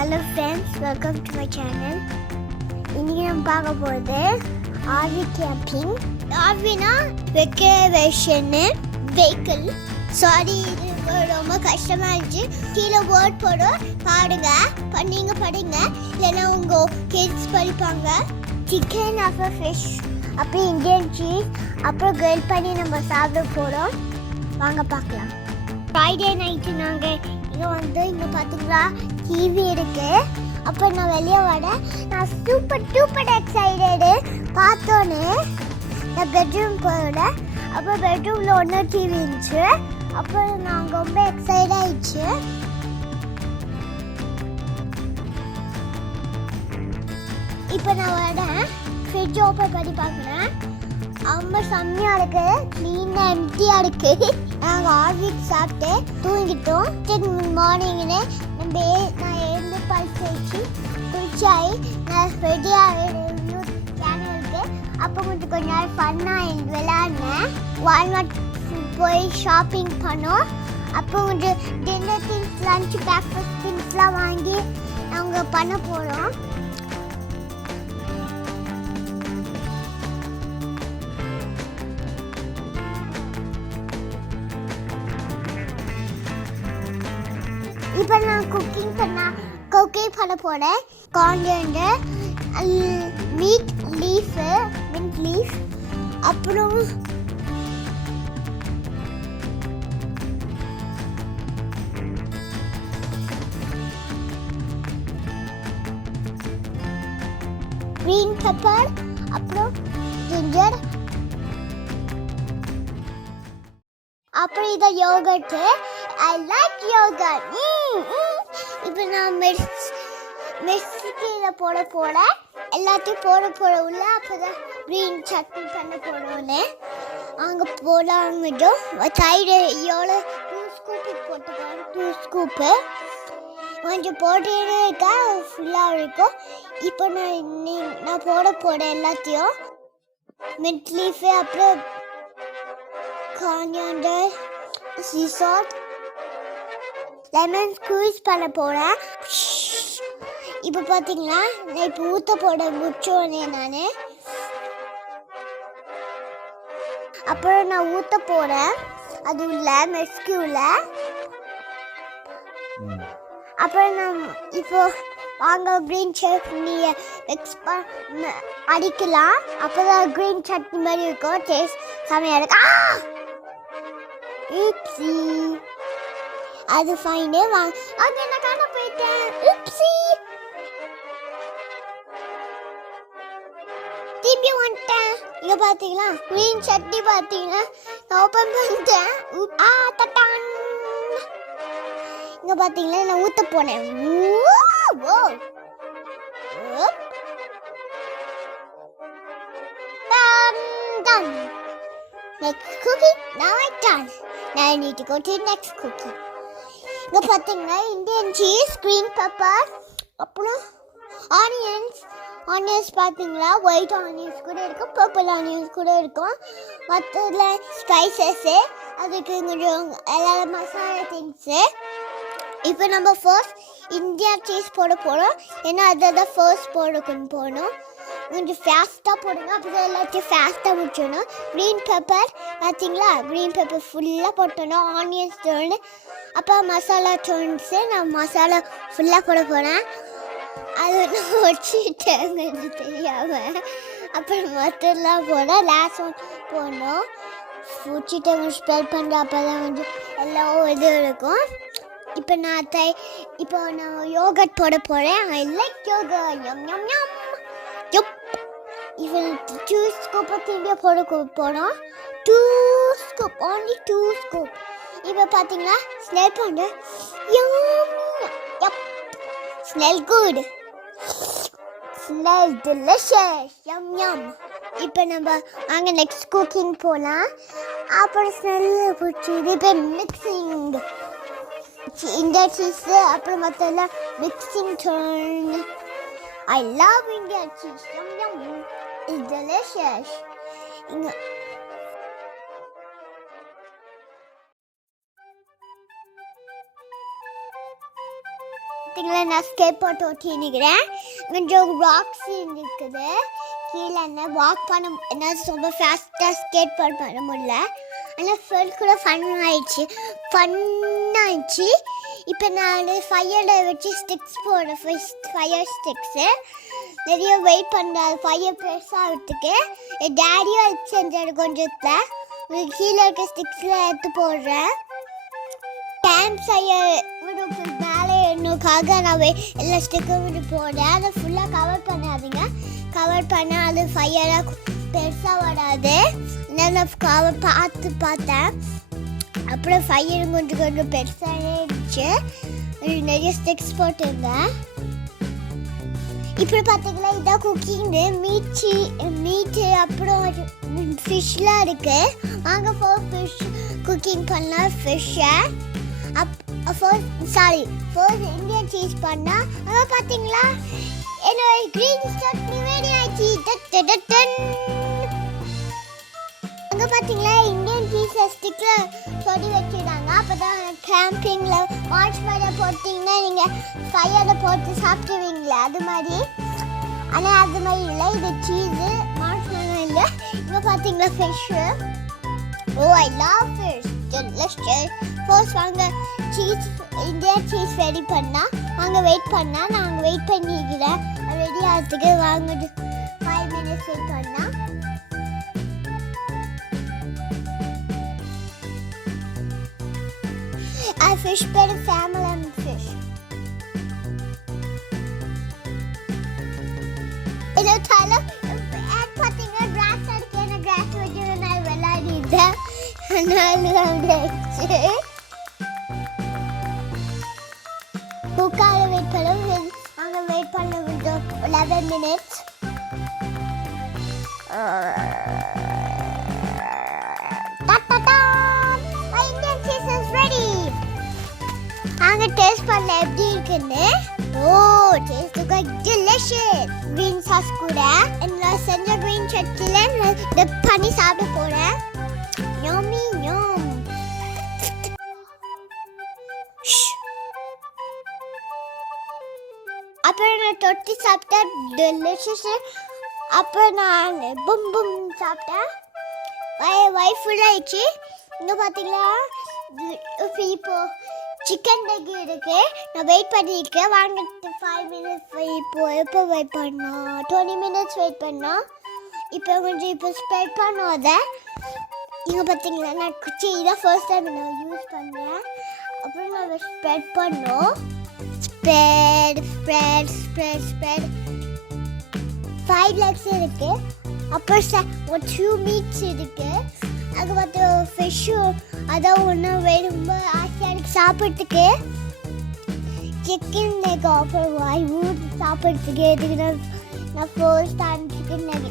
Hello friends, welcome to my channel. இன்றைக்கி நம்ம பார்க்க போகிறது ஆர்வி கேம்பிங். ஆர்வினா வெக்கேஷன்னு வெஹிக்கிள். சாரி, இது ரொம்ப கஷ்டமாக இருந்துச்சு. கீழே வேர்ட் போடும், பாடுங்க, படிங்க, இல்லைன்னா உங்கள் கிட்ஸ் படிப்பாங்க. சிக்கன், அப்புறம் ஃபிஷ், அப்புறம் இந்தியன் சீஸ், அப்புறம் கிரில் பண்ணி நம்ம சாப்பிட போகிறோம். வாங்க பார்க்கலாம். ஃப்ரைடே நைட்டு நாங்கள் இங்கே பார்த்தீங்களா டிவி இருக்கு. அப்போ நான் வெளியே நான் சூப்பர் எக்ஸைட்டடு. பார்த்தோன்னே நான் பெட்ரூம் போகிறேன். அப்போ பெட்ரூமில் ஒன்று டிவி இருந்துச்சு. அப்போ நான் ரொம்ப எக்ஸைட் ஆயிடுச்சு. இப்போ நான் ஃப்ரிட்ஜ் ஓப்பன் பண்ணி பார்க்குறேன். ரொம்ப செம்மையாக இருக்கு, க்ளீனாக எம்டியாக இருக்கு. நாங்கள் ஆர்விக்கு சாப்பிட்டு தூங்கிட்டோம். மார்னிங்னு நான் எழுந்து பல்ஸ் வச்சு குளிச்சாயி நான் ரெடியாக சேனலுக்கு. அப்போ கொஞ்ச நேரம் ஃபன்னாக விளையாடினேன். வால்மார்ட் போய் ஷாப்பிங் பண்ணோம். அப்போ கொஞ்சம் டின்னர் திங்ஸ், லஞ்ச், பிரேக்ஃபாஸ்ட் திங்ஸ்லாம் வாங்கி நாங்கள் பண்ண போகிறோம். இப்போ நான் குக்கிங் பண்ண போகிறேன். கார்ன்டு, மின்ட் லீஃப், அப்புறம் green pepper, அப்புறம் ginger, அப்புறம் இதை யோகர்ட்டு. I like yogurt. இப்போ நான் மிக்ஸியில் போட எல்லாத்தையும் போட உள்ள. அப்போ தான் க்ரீன் சட்னி பண்ண போடுவோன்னு அங்கே போடாமட்டும் சைடு எவ்வளோ 2 ஸ்கூப்பு போட்டுக்கலாம். 2 ஸ்கூப்பு கொஞ்சம் போட்டுன்னு இருக்கா, ஃபுல்லாக இருக்கும். இப்போ நான் போட எல்லாத்தையும் மின்ட் லீஃபு, அப்புறம் கார்னியாண்டர், சீ சால்ட், லெமன் ஸ்குவீஸ் பண்ண போகிறேன். இப்போ பார்த்தீங்களா, நான் இப்போ ஊற்ற போட முடிச்சோடனே அப்புறம் நான் ஊற்ற போகிறேன். அது உள்ள மெஸ்கியூவில். அப்புறம் நான் இப்போ வாங்க க்ரீன் சட்னியை அடிக்கலாம். அப்போ தான் க்ரீன் சட்னி மாதிரி இருக்கும். டேஸ்ட் செமையாக இருக்கு. ஈப்ஸி, அது ஃபைனே வாங்க. அங்கே நான் காண போயிட்டேன். ஈப்ஸி, திரும்பி வந்துட்டேன். இங்கே பார்த்தீங்களா க்ரீன் சட்னி பார்த்தீங்கன்னா நான் ஓப்பன் பண்ணிட்டேன். தட்டான். இங்கே பார்த்தீங்களா நான் ஊற்ற போனேன். Next cookie. Now I'm done. Now I need to go to the next cookie. இங்கே பார்த்தீங்கன்னா இந்தியன் சீஸ், க்ரீன் பெப்பர், அப்புறம் ஆனியன்ஸ் பார்த்தீங்களா, ஒயிட் ஆனியன்ஸ் கூட இருக்கும், பர்பிள் ஆனியன்ஸ் கூட இருக்கும். மற்றதில் ஸ்பைசஸ்ஸு, அதுக்கு கொஞ்சம் எல்லா மசாலா திங்ஸு. இப்போ நம்ம ஃபர்ஸ்ட் இந்தியா சீஸ் போட போகிறோம். ஏன்னா அதை தான் ஃபர்ஸ்ட் போடணும். கொஞ்சம் ஃபாஸ்ட்டாக போடுங்க, அப்போ தான் எல்லாத்தையும் ஃபாஸ்ட்டாக முடிச்சிடணும். க்ரீன் பெப்பர் பார்த்தீங்களா, க்ரீன் பெப்பர் ஃபுல்லாக போட்டணும். ஆனியன்ஸ் தோணு, அப்போ மசாலா தோணுச்சு. நான் மசாலா ஃபுல்லாக போட போகிறேன். அது நான் வச்சுட்டேங்க, எனக்கு தெரியாமல். அப்புறம் மற்றெல்லாம் லாஸ்ட் ஒன் போடணும். வச்சுட்டேங்க, ஸ்ப்ரெட் பண்ணுற, அப்போ தான் கொஞ்சம் எல்லாம் இது இருக்கும். இப்போ நான் யோகர்ட் போட போகிறேன். I like yogurt. Yum yum yum. இவன் 2 ஸ்கூப்பை திரும்பிய போனோம். 2 ஸ்கூப், only 2 ஸ்கூப். இப்போ பார்த்தீங்களா ஸ்மெல் பண்ண ஸ்மெல் குட், ஸ்மெல் டெலிஷியஸ், யம் யம். இப்போ நம்ம அங்கே நெக்ஸ்ட் குக்கிங் போகலாம். அப்புறம் ஸ்மெல் பிடிச்சிது. இப்போ மிக்சிங் இந்தியா சீஸு, அப்புறம் மற்றெல்லாம் mixing turn. I love Indian cheese. Yum yum. It's delicious. பார்த்தீங்களா நான் ஸ்கேட் போட்டு ஓட்டினுக்கிறேன். கொஞ்சம் ராக்ஸ் இருக்குது கீழே. என்ன வாக் பண்ண என்ன ரொம்ப ஃபாஸ்ட்டாக ஸ்கேட் போட் பண்ண முடியல. ஆனால் ஃபுல் கூட ஃபன்னாகிடுச்சு. இப்போ நான் ஃபயரில் வச்சு ஸ்டிக்ஸ் போடுறேன். ஃபயர் ஸ்டிக்ஸு நிறைய வெயிட் பண்ணுறேன். ஃபயர் பெருசாகிறதுக்கு என் டேடியும் ஹெல்ப் செஞ்சாரு கொஞ்சத்தில். கீழே இருக்க ஸ்டிக்ஸில் எடுத்து போடுறேன். கேம்ப் ஃபயர் மேலே இன்னுக்காக நான் எல்லா ஸ்டிக்கும் விட்டு போடுறேன். அதை ஃபுல்லாக கவர் பண்ணாதீங்க. கவர் பண்ணால் அது ஃபயராக பெருசாக வராது. நான் கவர் பார்த்தேன். அப்புறம் ஃபயரும் கொஞ்சம் பெருசாகவே இருந்துச்சு. நிறைய ஸ்டிக்ஸ் போட்டிருந்தேன். இப்போ பார்த்தீங்களா இதான் குக்கிங்கு. மீட்டு அப்புறம் ஃபிஷ்லாம் இருக்குது. வாங்க ஃபிஷ் குக்கிங் பண்ணலாம். ஃபிஷ்ஷை ஃபர்ஸ்ட் இந்தியன் சீஸ் பண்ணால் அங்கே பார்த்தீங்களா என்னோட க்ரீன் சட்னி ரெடி ஆயிடுச்சு. அங்கே பார்த்தீங்களா இந்தியன் சீஸை ஸ்டிக்கில் சொடி வச்சுட்டாங்க. அப்போ தான் கேம்பிங்கில் வாட்ச் ஃபயரை போட்டிங்கன்னா நீங்கள் ஃபயரில் போட்டு சாப்பிடுவீங்களே அது மாதிரி. ஆனால் அது மாதிரி இல்லை, இது சீஸு வாட்ச் ஃபயர் இல்லை. இங்கே பார்த்தீங்களா fish. I love fish. First வாங்க சீஸ் இந்தியா சீஸ் ரெடி பண்ணால் வாங்க வெயிட் பண்ணால் நாங்கள் வெயிட் பண்ணிக்கிறேன். ரெடி ஆகிறதுக்கு வாங்க 5 minutes வெயிட் பண்ணால். ஃபிஷ் பேர் ஃபேமிலி ஃபிஷ். இதில் பார்த்தீங்கன்னா கிராஸ் அடிக்க என்ன கிராஸ் வச்சு நான் விளையாடிட்டேன். குக்காக வெயிட் பண்ண அங்கே வெயிட் பண்ண விட்டோம் 11 minutes. Indian cheese is ready. அங்கே டேஸ்ட் பண்ண எப்படி இருக்குன்னு. Taste delicious. கிரீன் சாஸ் கூட நான் செஞ்ச கிரீன் சட்னியில் டிப் பண்ணி சாப்பிட போகிறேன். Yummy yum. அப்புறம் நான் தொட்டி சாப்பிட்டேன். டெலிஷியஸ். அப்புறம் நான் பும் பும் சாப்பிட்டேன். வயிறு ஃபுல்லாகிடுச்சு. இங்கே பார்த்தீங்களா இப்போ சிக்கன் லெக் இருக்கு. நான் வெயிட் பண்ணியிருக்கேன். வாங்க 5 minutes எப்போ வெயிட் பண்ணோம் 20 minutes வெயிட் பண்ணோம். இப்போ கொஞ்சம் ஸ்ப்ரெட் பண்ணோம். அதை இங்கே பார்த்தீங்களா நான் குச்சி இதான் ஃபர்ஸ்ட் டைம் நான் யூஸ் பண்ணுறேன். அப்புறம் நான் ஸ்ப்ரெட் பண்ணோம். ஸ்ப்ரெட் 5 legs இருக்குது. அப்புறம் 2 meats இருக்குது. அது பார்த்து ஃபிஷ்ஷும் அதான் ஒன்று ரொம்ப ஆசையாக இருக்குது சாப்பிட்றதுக்கு. சிக்கன் லெக் அப்புறம் சாப்பிட்றதுக்கு எதுக்கு நான் first time chicken leg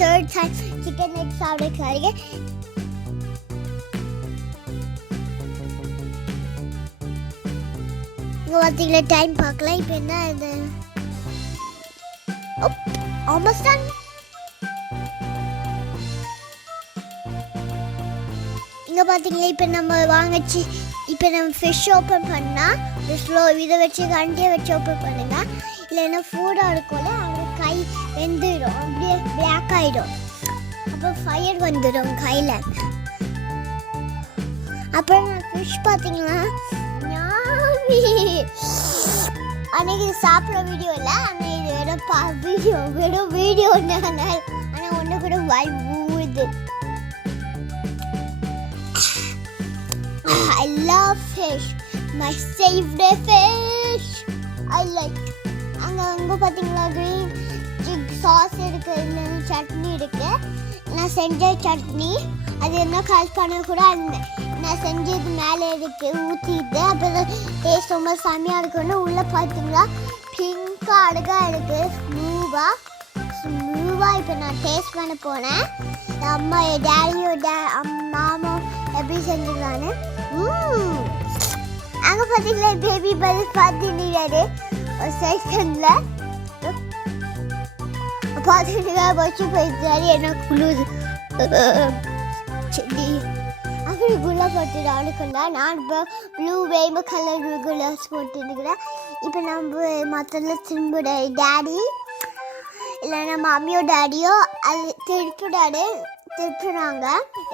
third time chicken leg சாப்பிட்றதுக்கு. இங்கே பார்த்தீங்களா டைம் பார்க்கலாம். இப்போ என்ன இது ஆல்மோஸ்ட் டன். இங்கே பார்த்தீங்களா இப்போ நம்ம வாங்கிச்சு. இப்போ நம்ம ஃபிஷ் ஓப்பன் பண்ணால் இதை வச்சு கண்டியை வச்சு ஓப்பன் பண்ணுங்க. இல்லைன்னா ஃபுட்டாக இருக்கும்ல அவங்க கை வெந்துடும். அப்படியே பிளாக் ஆகிடும். அப்புறம் ஃபயர் வந்துடும் கையில். அப்புறம் நான் ஃபிஷ் பார்த்தீங்கன்னா அன்னைக்கு இது சாப்பிட்ற வீடியோ இல்லை. ஆனால் இது வெறும் வீடியோ ஆனால் ஒன்று கூட வாய் ஊறுது. I love fish. My favorite fish. I like. அங்கே பார்த்தீங்களா க்ரீன் சாஸ் இருக்குது. சட்னி இருக்குது. நான் செஞ்ச சட்னி அது என்ன கால் பண்ண கூட நான் செஞ்சது மேலே இருக்குது ஊற்றிட்டு. அப்புறம் டேஸ்ட் ரொம்ப செம்மையாக இருக்குன்னு உள்ளே பார்த்தீங்களா பிங்காக அழகாக இருக்குது. ஸ்மூவாக இப்போ நான் டேஸ்ட் பண்ண போனேன். அம்மா என் டேடியோட மாமாவும் எப்படி செஞ்சுக்கலான்னு. அங்கே பார்த்தீங்களா பேபி பதில் பார்த்துட்டு ஒரு செகண்டில் பார்த்துட்டு வச்சு போயிட்டாரு. என்ன குளிர் செடி. ரெகுலர் போட்டு அடுக்கலாம். நான் இப்போ ப்ளூ ரெயின்போ கலர் ரெகுலர்ஸ் போட்டுருக்கிறேன். இப்போ நம்ம மற்ற திரும்ப டேடி இல்லைன்னா மம்மியோ டேடியோ அது திருப்புறாங்க.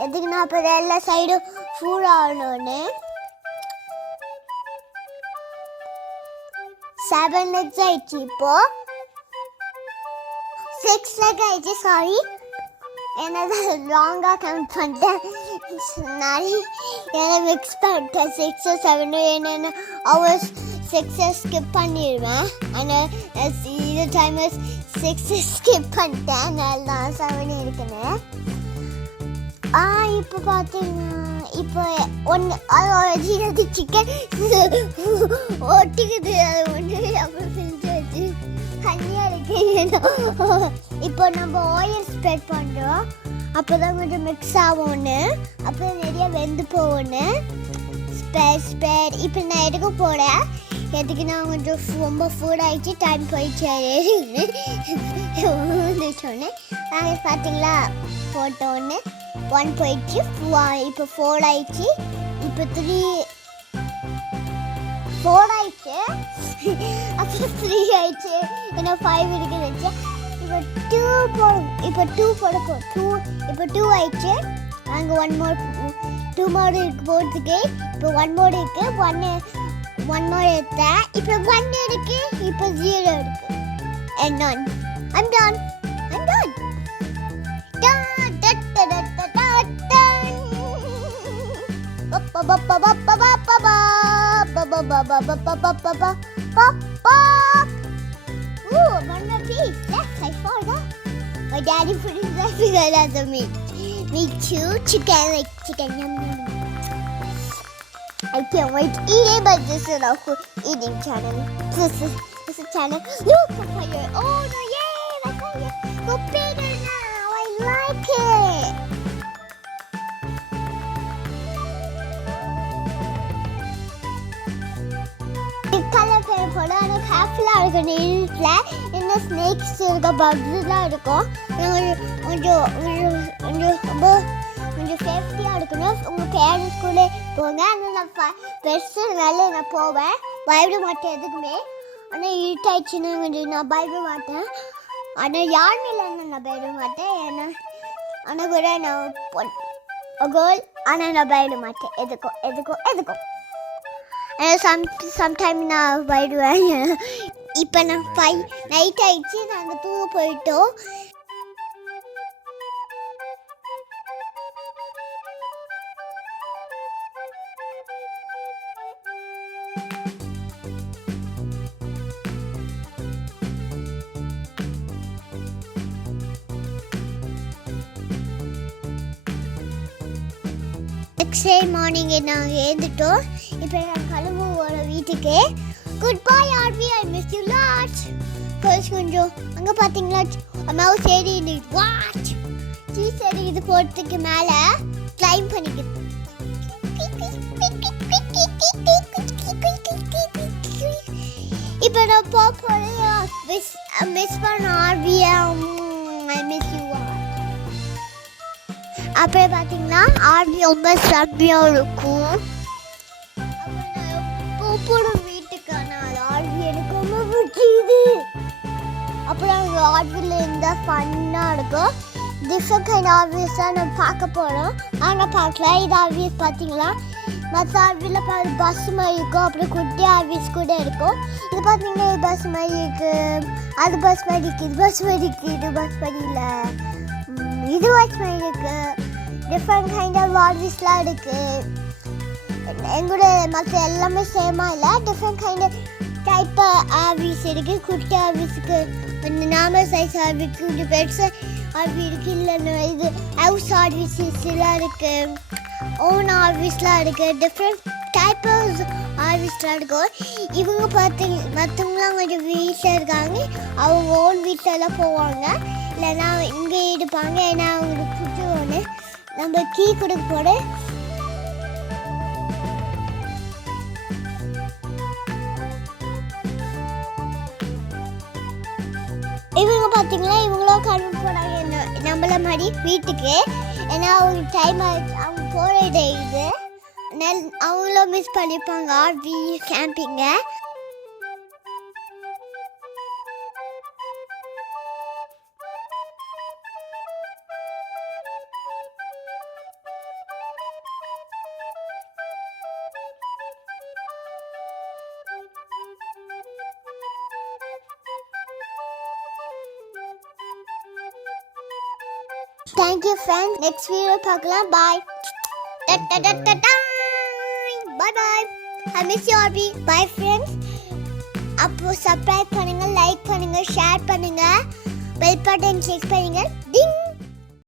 எதுக்குன்னா இப்போ எல்லா சைடும் ஃபுல் ஆகணும்னு. 7 legs ஆயிடுச்சு. இப்போ 6 leg ஆயிடுச்சு. சாரி, என்னதான் லாங்காக கவுண்ட் பண்ணிட்டேன். ஏன்னா மிக்ஸ் பண்ணிட்டேன் 6 7 என்னென்ன ஹவர்ஸ் 6 ஸ்கிப் பண்ணிடுவேன். ஆனால் இது டைம் 6 ஸ்கிப் பண்ணிட்டேன். நல்லா 7 இருக்குன்னு. இப்போ பார்த்தீங்கன்னா இப்போ ஒன்று சிக்கன் ஒட்டிக்குது. அது ஒன்று அப்புறம் செஞ்சு வச்சு தண்ணியாக இருக்கு. இப்போ நம்ம ஆயில் ஸ்ப்ரெட் பண்ணுறோம். அப்போ தான் கொஞ்சம் மிக்ஸ் ஆகும்னு, அப்புறம் நிறைய வெந்து போகும்னு. ஸ்ப்ரெட் இப்போ நான் எடுக்க போகிறேன். எதுக்கு நான் கொஞ்சம் ரொம்ப ஃபுட் ஆகிடுச்சு, டைம் போயிடுச்சு சொன்னேன். நாங்கள் பார்த்தீங்களா போட்டோன்னு 1 போயிடுச்சு. இப்போ 4 ஆயிடுச்சு. இப்போ 4 ஆயிடுச்சு. அப்புறம் 3 ஆயிடுச்சு. ஏன்னா 5 இருக்குன்னு வச்சு இப்போ 2 போடும். இப்போ 2 போட 2 ஆயிடுச்சு. நாங்கள் 2 மோடு இருக்கு போகிறதுக்கு. இப்போ 1 மோடு இருக்கு. 1 மோடு எடுத்தேன். இப்போ 1 இருக்கு. இப்போ 0 இருக்கு. And none. I'm done. Ooh, one more piece. Yes, I saw that. My daddy put his because that's a meat. Me too. Chicken, like chicken. Yum yum. I can't wait to eat it, but this is our eating channel. This is a channel. Look, papaya. Oh no, yay! Papaya. Go bigger now. I like it. ஹாஃப்லாம் இருக்கும். நீட்டில் என்ன snakes இருக்க பக்ஸ்லாம் இருக்கும். கொஞ்சம் சேஃப்டியாக இருக்கணும். உங்கள் parents கூட போங்க. ஆனால் நான் பெருசுனால நான் போவேன். பயப்பட மாட்டேன் எதுக்குமே. ஆனால் இருட்டாயிடுச்சுன்னா கொஞ்சம் நான் பயப்பட மாட்டேன். ஆனால் யாருமே இல்லைன்னா நான் பயப்பட மாட்டேன். ஏன்னா ஆனால் கூட நான் கேர்ள், ஆனால் நான் பயப்பட மாட்டேன் எதுக்கும். சம்டைம் நான் போயிடுவேன். இப்போ நான் 5 நைட் ஆயிடுச்சு. நாங்கள் தூங்க போயிட்டோம். நெக்ஸ்ட் டே மார்னிங் நாங்கள் எழுந்துட்டோம். இப்போ நான் கிளம்புவோட வீட்டுக்கு. Good bye RV, I miss you lot. First கொஞ்சம் அங்கே பார்த்தீங்களா மவுஸ் ஏறி வாட்ச் சீஸ் ஏறி இது போகிறதுக்கு மேலே கிளைம் பண்ணிக்குது. இப்போ நான் போகிறேன். மிஸ் பண்ண ஆர்வியை ஐ மிஸ் யூ லாட். அப்புறம் பார்த்தீங்கன்னா ஆர்வி ரொம்ப செம்மையாக இருக்கும். அப்புறம் வீட்டுக்கு ஆனால் ஆர்வி எனக்கு ரொம்ப பிடிக்குது. அப்புறம் அங்கே ஆர்வியில் இருந்தால் ஃபன்னாக இருக்கும். டிஃப்ரெண்ட் கைண்ட் ஆர்வியஸாக நம்ம பார்க்க போகிறோம். ஆனால் பார்க்கல. இது ஆர்வியஸ் பார்த்தீங்களா, மற்ற ஆர்வியில் பஸ் மாதிரி இருக்கும். அப்புறம் குட்டி ஆர்வியஸ் கூட இருக்கும். இது பார்த்தீங்கன்னா இது பஸ் மாதிரி இருக்குது, அது பஸ் மாதிரி இருக்குது, இது பஸ் மாதிரி இருக்குது, இது பஸ் மாதிரி இல்லை, இது பஸ் மாதிரி இருக்குது. டிஃப்ரெண்ட் கைண்ட் ஆஃப் ஆர்விஸ்லாம் இருக்குது. எங்களோட மற்ற எல்லாமே சேமாக இல்லை. டிஃப்ரெண்ட் கைண்ட் ஆஃப் டைப் ஆர்விஸ் இருக்குது. குட்டி ஆர்விஸுக்கு கொஞ்சம் நார்மல் சைஸ் ஆர்விக்கு கொஞ்சம் பெருசாக ஆர்வி இருக்குது. இல்லைன்னா இது ஹவுஸ் ஆர்விஸ்லாம் இருக்குது, ஓன் ஆர்விஸ்லாம் இருக்குது. டிஃப்ரெண்ட் டைப் ஆஃப் ஆர்விஸ்லாம் இருக்கும். இவங்க மற்றவங்களாம் கொஞ்சம் வீட்டில் இருக்காங்க. அவங்க ஓன் வீட்டிலலாம் போவாங்க. இல்லைன்னா இங்கே இருப்பாங்க. ஏன்னா அவங்களுக்கு பிடிச்ச ஒன்று நம்ம கீ கொடுக்க போட. இவங்க பார்த்தீங்களா, இவங்களும் கிளம்பி போனாங்க நம்மள மாதிரி வீட்டுக்கு. ஏன்னா அவங்க டைம் ஆகிடுச்சு. அவங்க போகிற இடம் இது. அவங்களும் மிஸ் பண்ணிப்பாங்க RV கேம்பிங்க. Thank you friends. Next video பார்க்கலாம். Bye. Bye bye. I miss you Arby. Bye friends. அப்போ subscribe பண்ணுங்க, like பண்ணுங்க, share பண்ணுங்க, bell button click பண்ணுங்க. Ding.